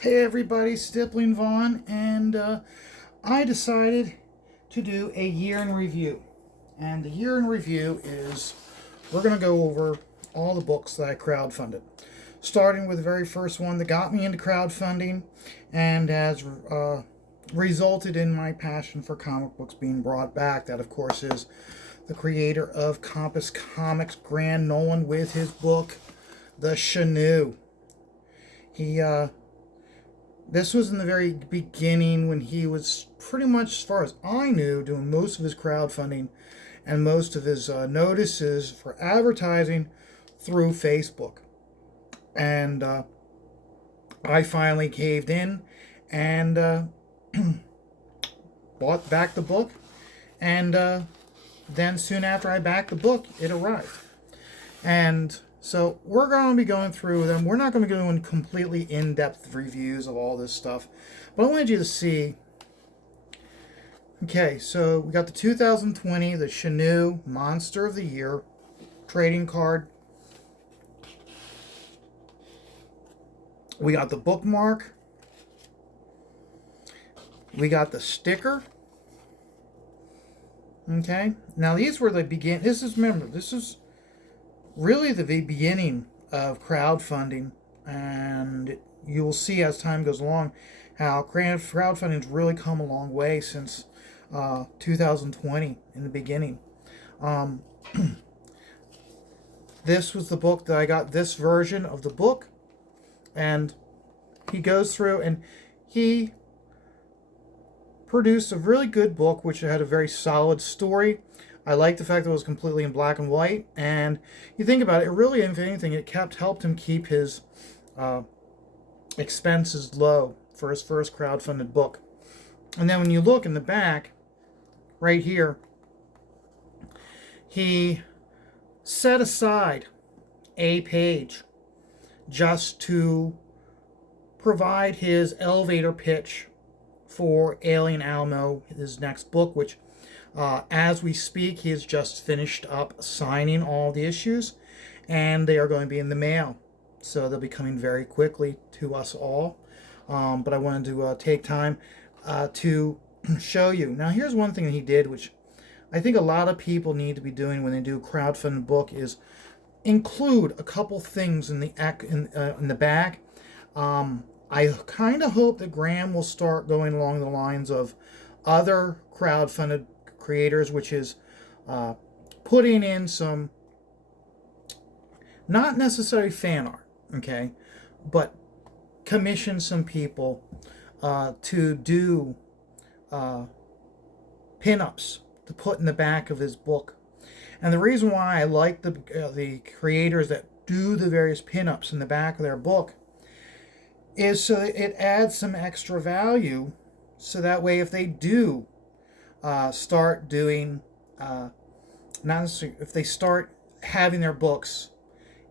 Hey everybody, Stippling Vaughn, and I decided to do a year in review. And the year in review is we're going to go over all the books that I crowdfunded. Starting with the very first one that got me into crowdfunding and has resulted in my passion for comic books being brought back. That, of course, is the creator of Compass Comics, Grant Nolan, with his book, The Chenoo. He This was in the very beginning when he was pretty much, as far as I knew, doing most of his crowdfunding and most of his notices for advertising through Facebook. And I finally caved in and bought back the book. And then soon after I backed the book, it arrived. And so we're going to be going through them. We're not going to be doing completely in-depth reviews of all this stuff. But I wanted you to see. Okay, so we got the 2020, the Chenoo Monster of the Year trading card. We got the bookmark. We got the sticker. Okay, now these were the begin. This is really the beginning of crowdfunding, and you will see as time goes along how crowdfunding has really come a long way since 2020 in the beginning. Um, this was the book that I got, this version of the book, and he goes through and he produced a really good book which had a very solid story. I like the fact that it was completely in black and white, and you think about it, it really, if anything, it helped him keep his expenses low for his first crowdfunded book. And then when you look in the back, right here, he set aside a page just to provide his elevator pitch for Alien Alamo, his next book, which as we speak, he has just finished up signing all the issues, and they are going to be in the mail. So they'll be coming very quickly to us all. But I wanted to take time to show you. Now, here's one thing that he did, which I think a lot of people need to be doing when they do a crowdfunded book, is include a couple things in the back. I kind of hope that Graham will start going along the lines of other crowdfunded creators, which is putting in some, not necessarily fan art, okay, but commission some people to do pinups to put in the back of his book. And the reason why I like the creators that do the various pinups in the back of their book is so that it adds some extra value, so that way if they do start doing, not necessarily, if they start having their books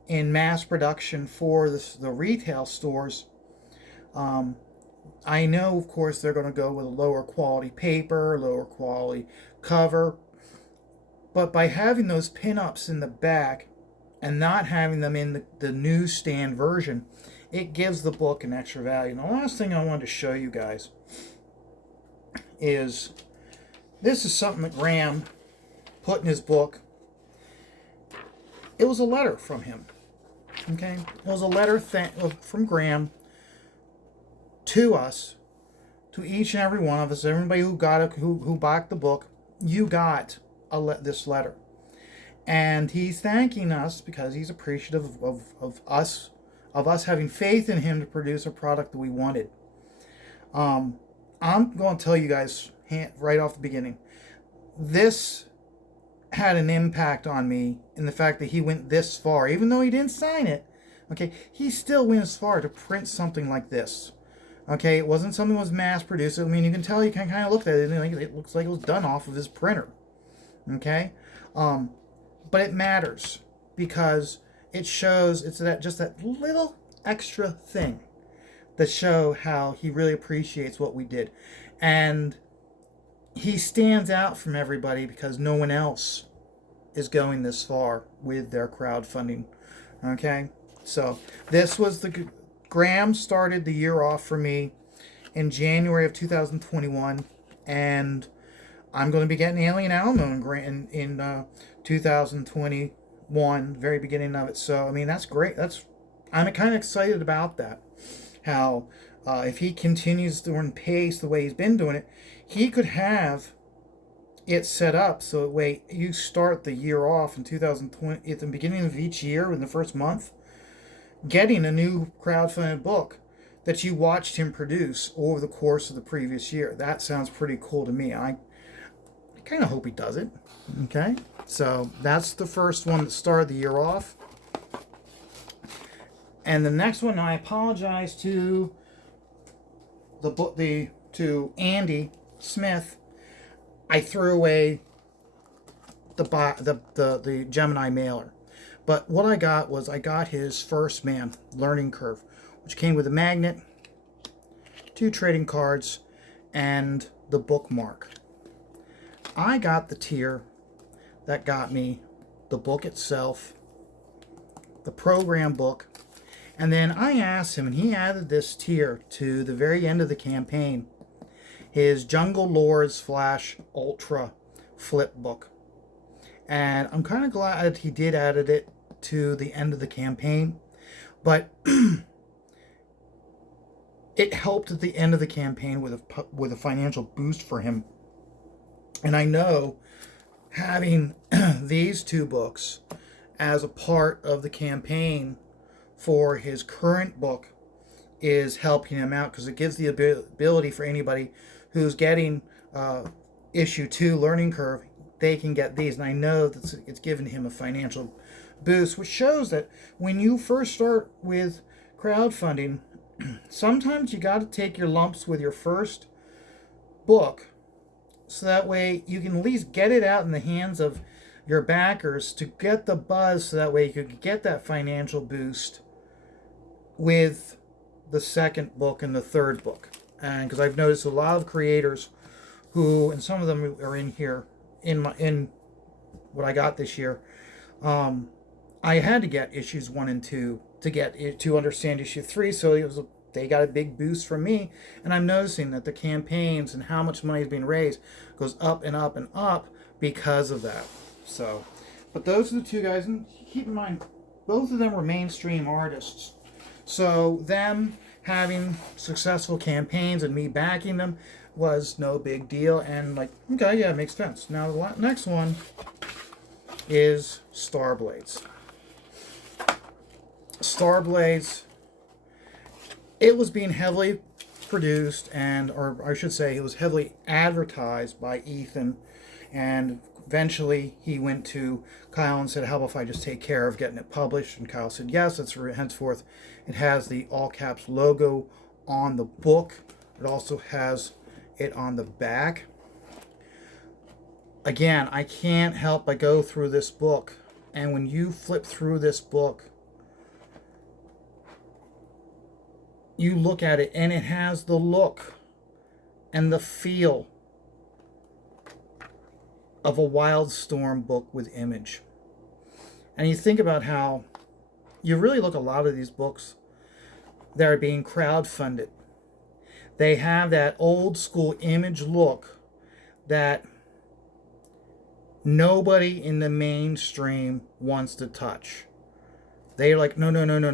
in mass production for the retail stores, I know, of course, they're going to go with a lower quality paper, lower quality cover, but by having those pinups in the back and not having them in the newsstand version, it gives the book an extra value. And the last thing I wanted to show you guys is, this is something that Graham put in his book. It was a letter from him. Okay? It was a letter from Graham to us, to each and every one of us, everybody who got who bought the book. You got this letter, and he's thanking us because he's appreciative of us having faith in him to produce a product that we wanted. I'm going to tell you guys right off the beginning, this had an impact on me in the fact that he went this far, even though he didn't sign it. Okay, he still went as far to print something like this. Okay, it wasn't something that was mass produced. I mean, you can tell, you can kind of look at it, and it looks like it was done off of his printer. Okay, but it matters because it shows, it's just that little extra thing that show how he really appreciates what we did. And he stands out from everybody because no one else is going this far with their crowdfunding. Okay, so this was the Graham started the year off for me in January of 2021, and I'm going to be getting Alien Alamo in 2021, very beginning of it. So I mean, that's great. I'm kind of excited about that. How if he continues to run pace the way he's been doing it, he could have it set up so that way you start the year off in 2020 at the beginning of each year in the first month, getting a new crowdfunded book that you watched him produce over the course of the previous year. That sounds pretty cool to me. I kind of hope he does it. Okay, so that's the first one that started the year off. And the next one, I apologize to to Andy Smith. I threw away the Gemini mailer, but what I got his First Man Learning Curve, which came with a magnet, 2 trading cards, and the bookmark. I got the tier that got me the book itself, the program book, and then I asked him, and he added this tier to the very end of the campaign, his Jungle Lords Flash Ultra flip book. And I'm kind of glad he did added it to the end of the campaign, but it helped at the end of the campaign with a financial boost for him. And I know having these 2 books as a part of the campaign for his current book is helping him out, because it gives the ability for anybody who's getting issue 2 Learning Curve, they can get these. And I know that it's given him a financial boost, which shows that when you first start with crowdfunding, sometimes you got to take your lumps with your first book, so that way you can at least get it out in the hands of your backers to get the buzz, so that way you can get that financial boost with the second book and the third book. And because I've noticed a lot of creators who, and some of them are in here in what I got this year, I had to get issues 1 and 2 to understand issue 3, so they got a big boost from me. And I'm noticing that the campaigns and how much money is being raised goes up and up and up because of that. So, but those are the 2 guys, and keep in mind, both of them were mainstream artists. So them having successful campaigns and me backing them was no big deal. And like, okay, yeah, it makes sense. Now the next one is Starblades. Starblades, it was being heavily produced, or I should say it was heavily advertised by Ethan, and eventually he went to Kyle and said, how about if I just take care of getting it published? And Kyle said yes. It's henceforth it has the all caps logo on the book. It also has it on the back. Again, I can't help but go through this book, and when you flip through this book, you look at it, and it has the look and the feel of a Wildstorm book with image. And you think about how you really look at a lot of these books that are being crowdfunded. They have that old school image look that nobody in the mainstream wants to touch. They're like, no,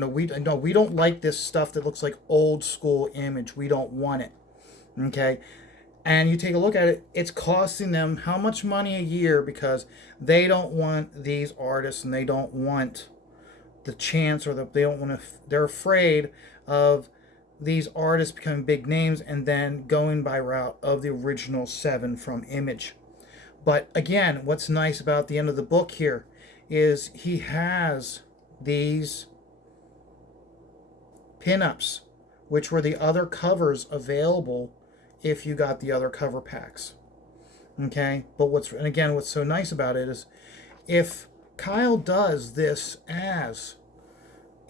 we don't like this stuff that looks like old school image. We don't want it. Okay? And you take a look at it, it's costing them how much money a year, because they don't want these artists, and they don't want the chance, or they don't want to, they're afraid of these artists becoming big names and then going by route of the original 7 from Image. But again, what's nice about the end of the book here is he has these pinups, which were the other covers available if you got the other cover packs. Okay, but what's so nice about it is, if Kyle does this as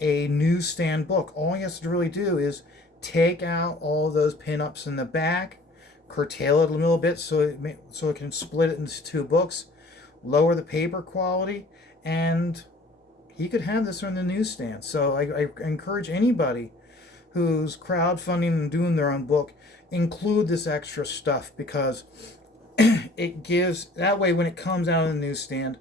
a newsstand book, all he has to really do is take out all those pinups in the back, curtail it a little bit so it can split it into 2 books, lower the paper quality, and he could have this on the newsstand. So I encourage anybody who's crowdfunding and doing their own book include this extra stuff, because it gives, that way when it comes out on the newsstand,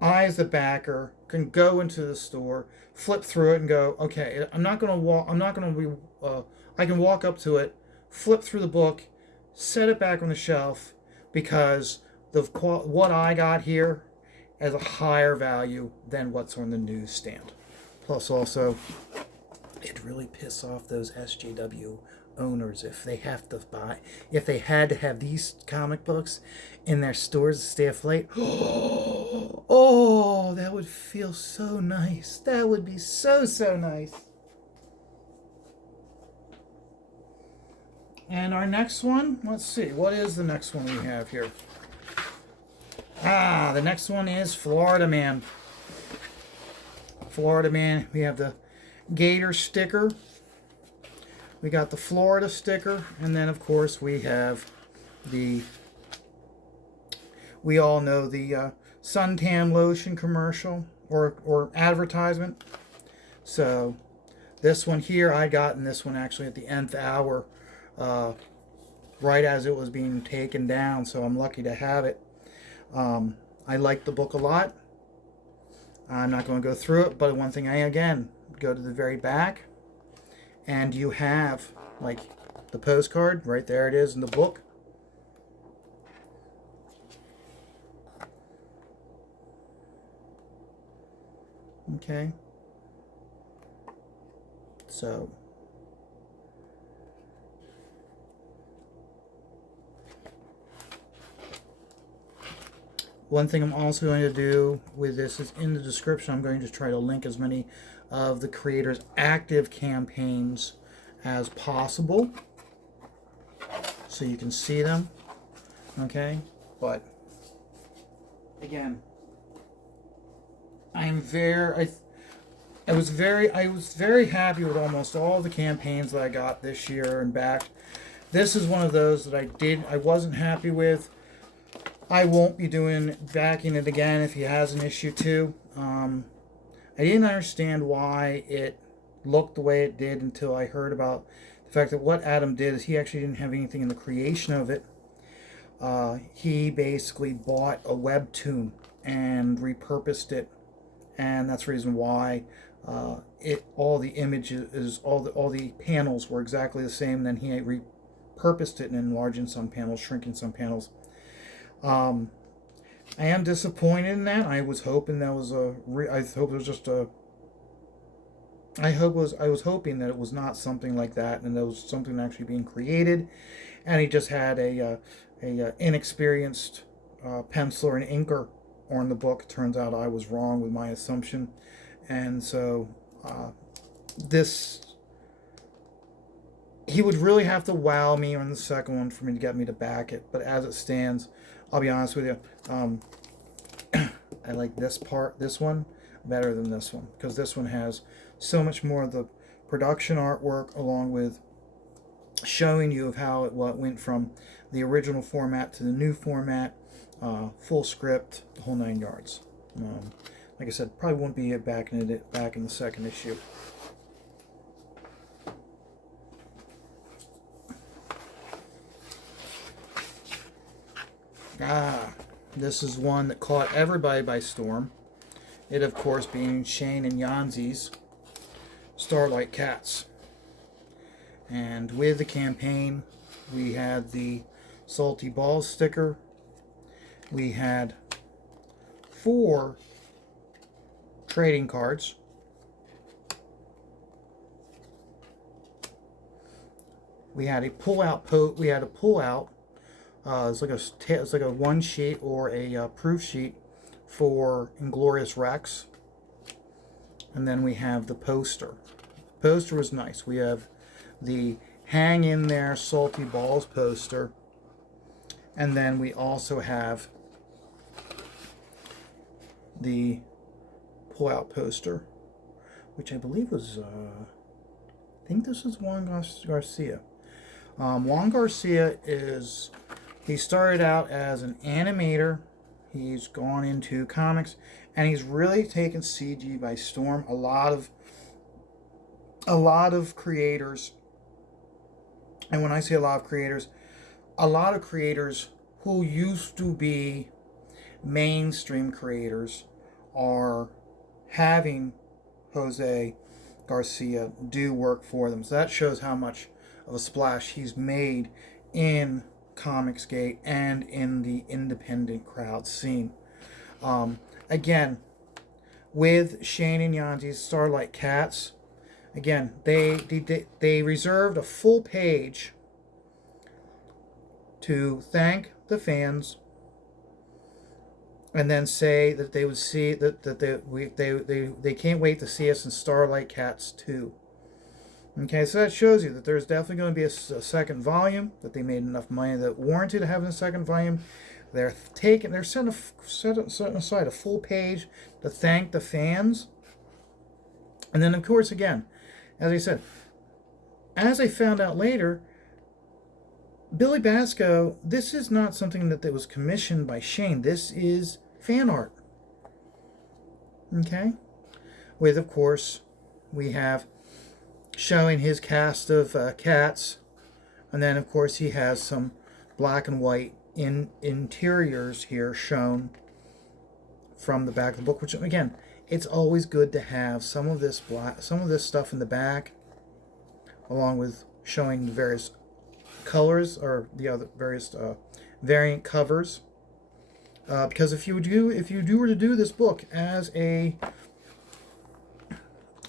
I as the backer can go into the store, flip through it, and go, okay, I'm not going to walk. I'm not going to be. I can walk up to it, flip through the book, set it back on the shelf, because what I got here has a higher value than what's on the newsstand. Plus, also, it'd really piss off those SJW owners if they have to buy, if they had to have these comic books in their stores to stay afloat. Oh, that would feel so nice. That would be so, so nice. And our next one, let's see, what is the next one we have here? The next one is Florida Man. Florida Man, we have the Gator sticker. We got the Florida sticker, and then of course we have we all know the suntan lotion commercial or advertisement. So this one here I got, and this one actually at the nth hour, right as it was being taken down, so I'm lucky to have it. I like the book a lot. I'm not going to go through it, but one thing again, go to the very back, and you have, like, the postcard. Right there it is in the book. Okay. So, one thing I'm also going to do with this is in the description, I'm going to try to link as many of the creators' active campaigns as possible, so you can see them. Okay, but again, I was very happy with almost all the campaigns that I got this year and back. This is one of those that I wasn't happy with. I won't be backing it again if he has an issue too. I didn't understand why it looked the way it did until I heard about the fact that what Adam did is he actually didn't have anything in the creation of it. He basically bought a webtoon and repurposed it, and that's the reason why all the images, all the panels were exactly the same. Then he repurposed it and enlarging some panels, shrinking some panels. I am disappointed in that. I was hoping that was I was hoping that it was not something like that, and that was something actually being created, and he just had a inexperienced penciler and inker on the book. Turns out I was wrong with my assumption, and so he would really have to wow me on the second one for me to get me to back it. But as it stands, I'll be honest with you, I like this one, better than this one, because this one has so much more of the production artwork, along with showing you of how it went from the original format to the new format, full script, the whole 9 yards. Like I said, probably won't be back in the second issue. This is one that caught everybody by storm. It, of course, being Shane and Yanzi's Starlight Cats. And with the campaign, we had the Salty Balls sticker. We had 4 trading cards. We had a pull-out. It's like a one sheet or a proof sheet for Inglorious Rex, and then we have the poster. The poster was nice. We have the Hang in There Salty Balls poster, and then we also have the pull-out poster, which I believe was I think this is Juan Garcia. Juan Garcia he started out as an animator. He's gone into comics, and he's really taken CG by storm. A lot of a lot of creators, and when I say a lot of creators who used to be mainstream creators are having Jose Garcia do work for them. So that shows how much of a splash he's made in Comicsgate and in the independent crowd scene. Again, with Shane and Yanji's Starlight Cats, again, they reserved a full page to thank the fans and then say that they would see they can't wait to see us in Starlight Cats 2. Okay, so that shows you that there's definitely going to be a second volume, that they made enough money that warranted having a second volume. They're setting aside a full page to thank the fans. And then, of course, again, as I said, as I found out later, Billy Basco, this is not something that was commissioned by Shane. This is fan art. Okay? With, of course, we have showing his cast of cats. And then, of course, he has some black and white interiors here shown from the back of the book, which, again, it's always good to have some of this stuff in the back, along with showing the various colors or the other various variant covers. Because if you were to do this book as a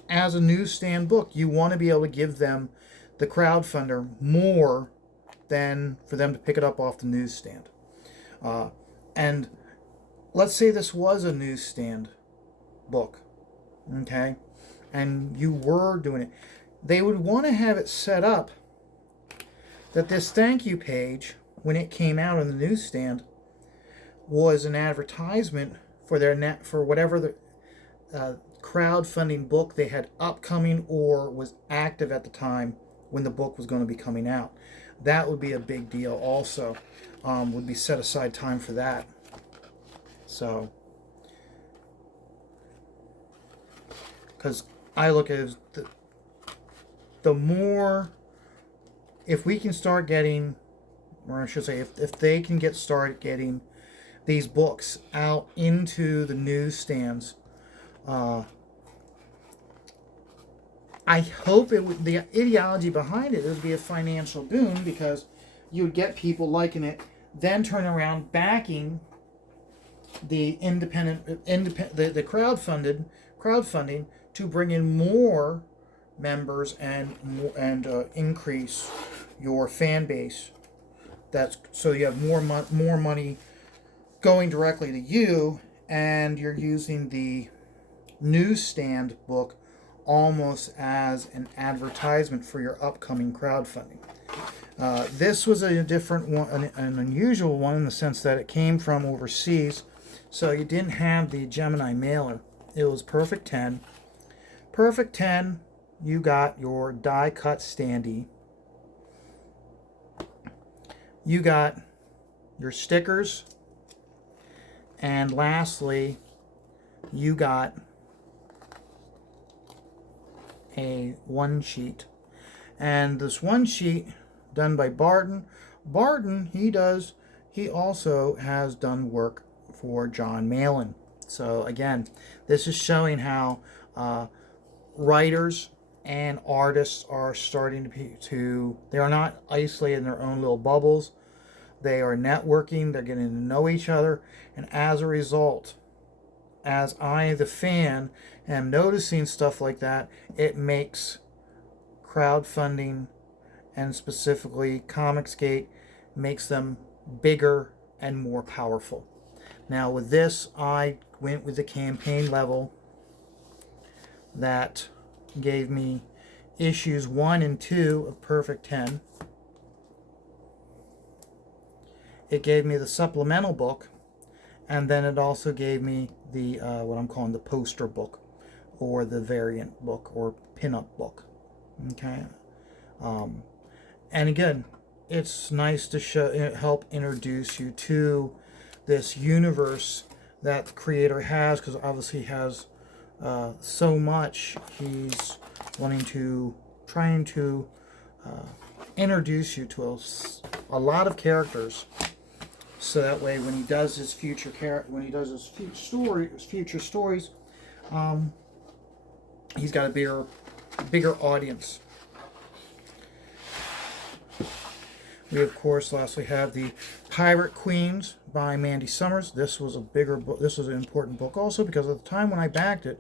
newsstand book, you want to be able to give them, the crowdfunder, more than for them to pick it up off the newsstand. And let's say this was a newsstand book, okay, and you were doing it, they would want to have it set up that this thank you page, when it came out on the newsstand, was an advertisement for for whatever the crowdfunding book they had upcoming or was active at the time when the book was going to be coming out. That would be a big deal also. Would be set aside time for that. So, because I look at it as the more, if we can start getting, or I should say, if they can start getting these books out into the newsstands, I hope the ideology behind it would be a financial boon, because you would get people liking it, then turn around backing the the crowdfunding to bring in more members and increase your fan base. That's so you have more money going directly to you, and you're using the newsstand book almost as an advertisement for your upcoming crowdfunding. This was a different one, an unusual one, in the sense that it came from overseas, so you didn't have the Gemini mailer. It was Perfect 10. Perfect 10, you got your die cut standee. You got your stickers. And lastly, you got a one sheet. And this one sheet done by Barton. Barton, he also has done work for John Malen. So again, this is showing how writers and artists are starting they are not isolated in their own little bubbles. They are networking, they're getting to know each other, and as a result, as I, the fan, am noticing stuff like that, it makes crowdfunding, and specifically Comicsgate, makes them bigger and more powerful. Now with this, I went with the campaign level that gave me issues 1 and 2 of Perfect 10. It gave me the supplemental book, and then it also gave me the what I'm calling the poster book, or the variant book, or pinup book. Okay, and again, it's nice to help introduce you to this universe that the creator has, because obviously he has so much he's trying to introduce you to a lot of characters, so that way when he does his future stories, he's got a bigger audience. We of course lastly have the Pirate Queens by Mandy Summers. This was a bigger book. This was an important book also because at the time when I backed it,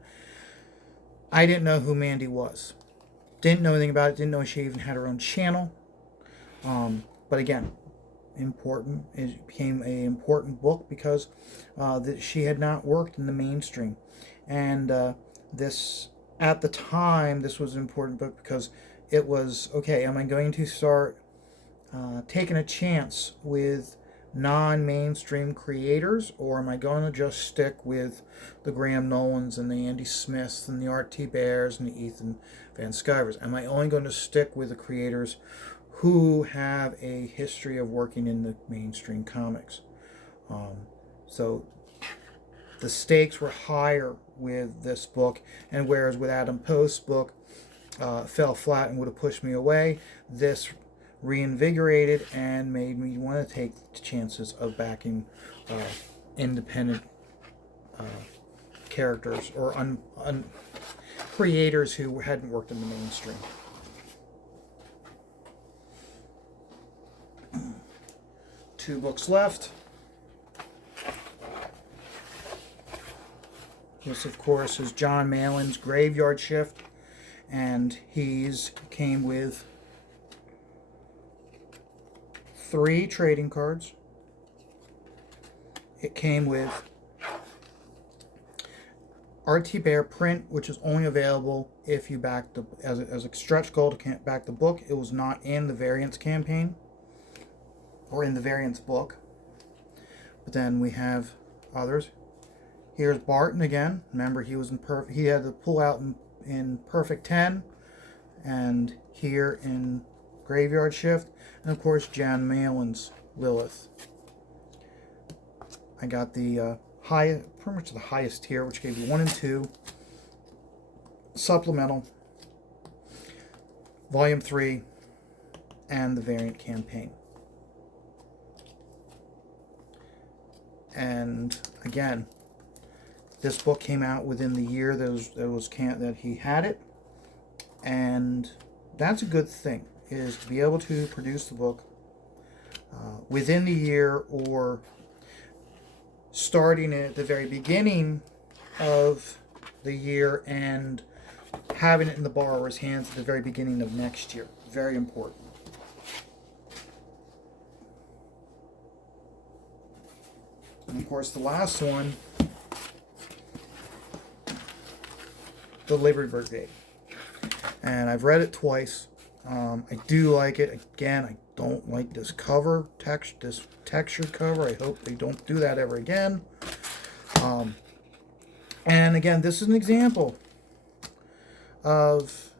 I didn't know who Mandy was. Didn't know anything about it. Didn't know she even had her own channel. But again, important. It became an important book because that she had not worked in the mainstream, and this at the time this was an important book because it was okay. Am I going to start taking a chance with non-mainstream creators, or am I going to just stick with the Graham Nolans and the Andy Smiths and the Art T. Bears and the Ethan Van Skyvers? Am I only going to stick with the creators who have a history of working in the mainstream comics? So the stakes were higher with this book, and whereas with Adam Post's book fell flat and would have pushed me away, this reinvigorated and made me want to take chances of backing independent characters or creators who hadn't worked in the mainstream. Two books left. This, of course, is John Malen's Graveyard Shift, and he's came with 3 trading cards. It came with RT Bear print, which is only available if you back the as a stretch goal to back the book. It was not in the variants campaign or in the variants book. But then we have others. Here's Barton again. Remember, he was he had to pull out in Perfect 10, and here in Graveyard Shift, and of course Jan Malen's Lilith. I got the pretty much the highest tier, which gave you 1 and 2, supplemental, volume 3, and the variant campaign. And again, this book came out within the year that he had it, and that's a good thing, is to be able to produce the book within the year, or starting it at the very beginning of the year and having it in the borrower's hands at the very beginning of next year. Very important. And of course, the last one, The Liberty Brigade. And I've read it twice. I do like it. Again, I don't like this cover, this textured cover. I hope they don't do that ever again. And again, this is an example of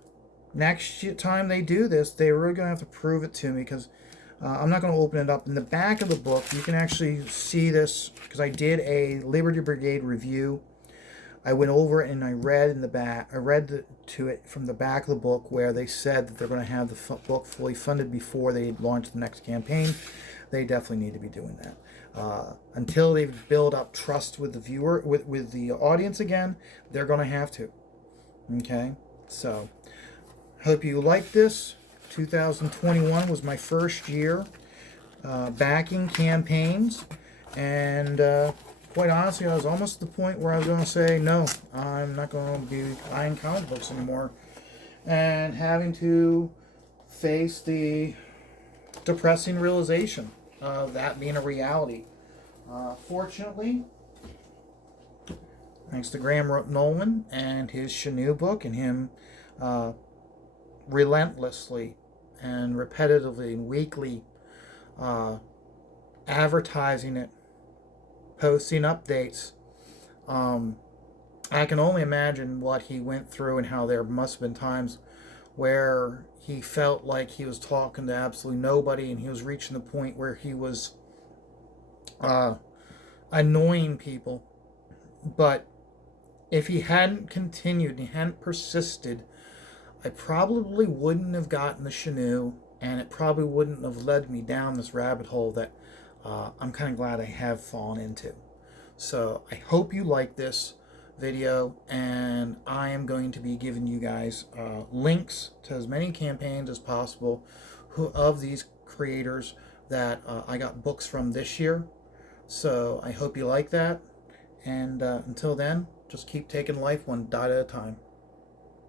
next time they do this, they're really going to have to prove it to me, because I'm not going to open it up. In the back of the book, you can actually see this, because I did a Liberty Brigade review. I went over it and I read in the back. I read to it from the back of the book where they said that they're going to have the book fully funded before they launch the next campaign. They definitely need to be doing that. Until they've built up trust with the viewer, with the audience again, they're going to have to. Okay, so hope you like this. 2021 was my first year backing campaigns, and quite honestly, I was almost at the point where I was going to say, no, I'm not going to be buying comic books anymore, and having to face the depressing realization of that being a reality. Fortunately, thanks to Graham Nolan and his Chenille book, and him relentlessly and repetitively and weekly advertising it, posting updates, I can only imagine what he went through, and how there must have been times where he felt like he was talking to absolutely nobody, and he was reaching the point where he was annoying people. But if he hadn't continued, he hadn't persisted, I probably wouldn't have gotten the Canoe, and it probably wouldn't have led me down this rabbit hole that I'm kind of glad I have fallen into. So I hope you like this video, and I am going to be giving you guys links to as many campaigns as possible of these creators that I got books from this year. So I hope you like that, and until then, just keep taking life one dot at a time.